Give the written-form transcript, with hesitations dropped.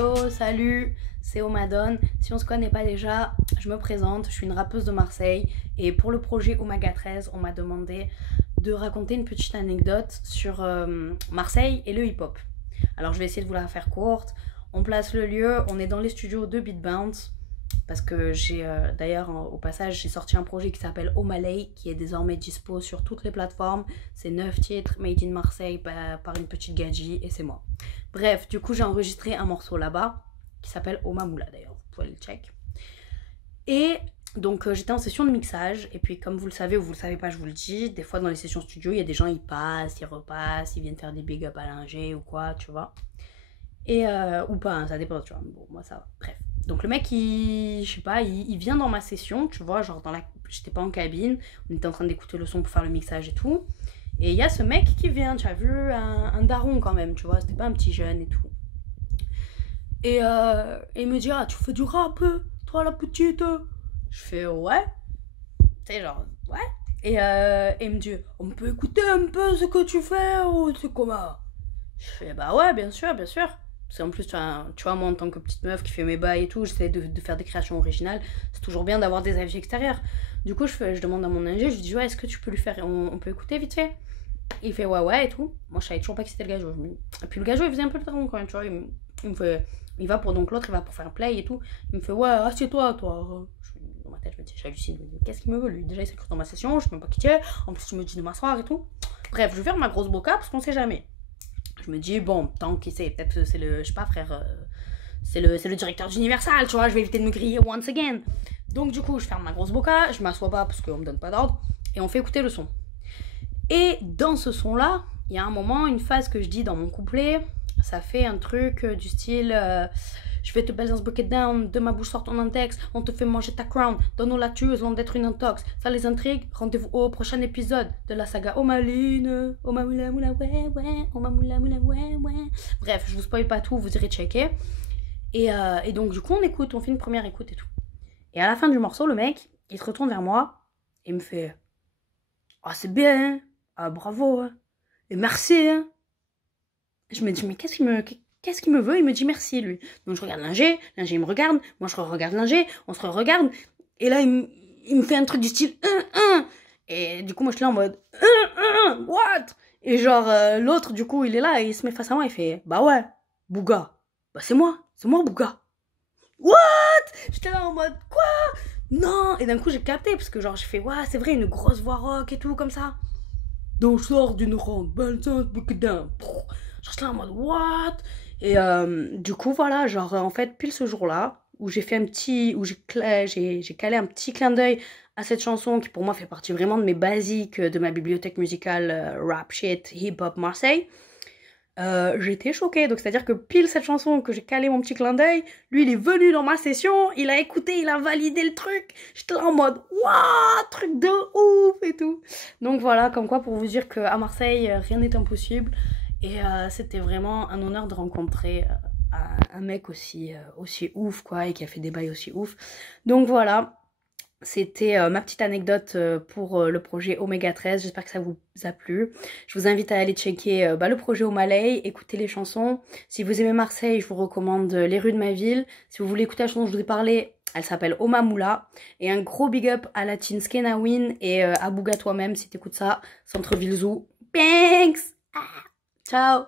Yo, salut, c'est Omadone. Si on se connaît pas déjà, je me présente, je suis une rappeuse de Marseille et pour le projet Omaga 13, on m'a demandé de raconter une petite anecdote sur Marseille et le hip-hop. Alors je vais essayer de vous la faire courte. On place le lieu, on est dans les studios de Beatbounce parce que j'ai d'ailleurs au passage j'ai sorti un projet qui s'appelle Omalay qui est désormais dispo sur toutes les plateformes. C'est 9 titres made in Marseille par une petite gadji et c'est moi. Bref, du coup j'ai enregistré un morceau là-bas qui s'appelle Omamoula d'ailleurs, vous pouvez le check. Et donc j'étais en session de mixage et puis comme vous le savez ou vous le savez pas, je vous le dis, des fois dans les sessions studio il y a des gens, ils passent, ils repassent, ils viennent faire des big up à l'ingé ou quoi, tu vois. Et ou pas, hein, ça dépend, tu vois. Bon, moi ça va. Bref. Donc le mec, je sais pas, il vient dans ma session, tu vois, genre j'étais pas en cabine, on était en train d'écouter le son pour faire le mixage et tout. Et il y a ce mec qui vient, tu as vu, un daron quand même, tu vois, c'était pas un petit jeune et tout. Et il me dit, ah, tu fais du rap, toi la petite? Je fais, ouais. Tu sais, genre, ouais. Et il me dit, on peut écouter un peu ce que tu fais ou c'est comment? Je fais, bah ouais, bien sûr, bien sûr. Parce qu'en plus, tu vois, moi en tant que petite meuf qui fait mes bails et tout, j'essaie de faire des créations originales. C'est toujours bien d'avoir des avis extérieurs. Du coup, je demande à mon ingé, je lui dis, ouais, est-ce que tu peux lui faire, on peut écouter vite fait? Il fait, ouais, ouais, et tout. Moi, je savais toujours pas qui c'était le gajo. Et puis le gajo, il faisait un peu le daron quand même, tu vois. Il me fait, il va pour, donc l'autre, il va pour faire play et tout. Il me fait, ouais, assieds-toi, toi. Dans ma tête, je me dis, j'hallucine. Qu'est-ce qu'il me veut, lui? Déjà, il s'est cru dans ma session, je sais même pas qui c'est. En plus, il me dit de m'asseoir et tout. Bref, je vais faire ma grosse boca parce qu'on sait jamais. Je me dis, bon, tant qu'il sait, peut-être c'est le, je sais pas, frère, c'est le directeur d'Universal, tu vois, je vais éviter de me griller once again. Donc, du coup, je ferme ma grosse boca, je m'assois pas parce qu'on me donne pas d'ordre, et on fait écouter le son. Et dans ce son-là, il y a un moment, une phase que je dis dans mon couplet, ça fait un truc du style. Je vais te balance bucket down, de ma bouche sort ton index, on te fait manger ta crown, donne-nous la tueuse, loin d'être une intox. Ça les intrigue, rendez-vous au prochain épisode de la saga Omaline, Omamoula moula ouais ouais, Omamoula moula ouais ouais. Bref, je vous spoil pas tout, vous irez checker. Et donc du coup on écoute, on fait une première écoute et tout. Et à la fin du morceau, le mec, il se retourne vers moi et me fait « Ah c'est bien, hein, ah bravo, hein, et merci hein ». Je me dis mais qu'est-ce qu'il me veut? Il me dit merci, lui. Donc je regarde l'ingé il me regarde, moi je regarde l'ingé, on se regarde, et là il me fait un truc du style et du coup moi je suis là en mode what? Et genre l'autre du coup il est là et il se met face à moi, il fait bah ouais, Bouga, bah c'est moi Bouga. What? J'étais là en mode quoi? Non. Et d'un coup j'ai capté parce que genre je fais ouais c'est vrai, une grosse voix rock et tout comme ça. Donc je sors d'une ronde, balance bucket down. Genre, je là en mode, what? Et du coup, voilà, genre, en fait, pile ce jour-là, où j'ai fait un petit, où j'ai calé un petit clin d'œil à cette chanson qui pour moi fait partie vraiment de mes basiques, de ma bibliothèque musicale rap shit, hip-hop Marseille. J'étais choquée, donc c'est-à-dire que pile cette chanson que j'ai calé mon petit clin d'œil, lui il est venu dans ma session, il a écouté, il a validé le truc, j'étais là en mode waouh, truc de ouf et tout. Donc voilà, comme quoi pour vous dire qu'à Marseille rien n'est impossible et c'était vraiment un honneur de rencontrer un mec aussi ouf quoi et qui a fait des bails aussi ouf. Donc voilà. C'était ma petite anecdote pour le projet Omaga 13, j'espère que ça vous a plu. Je vous invite à aller checker le projet Omalay, écouter les chansons. Si vous aimez Marseille, je vous recommande Les rues de ma ville. Si vous voulez écouter la chanson dont je vous ai parlé, elle s'appelle Omamoula. Et un gros big up à la team Skenawin et à Bouga toi-même si t'écoutes ça, Centre-Ville Zoo. Thanks! Ciao!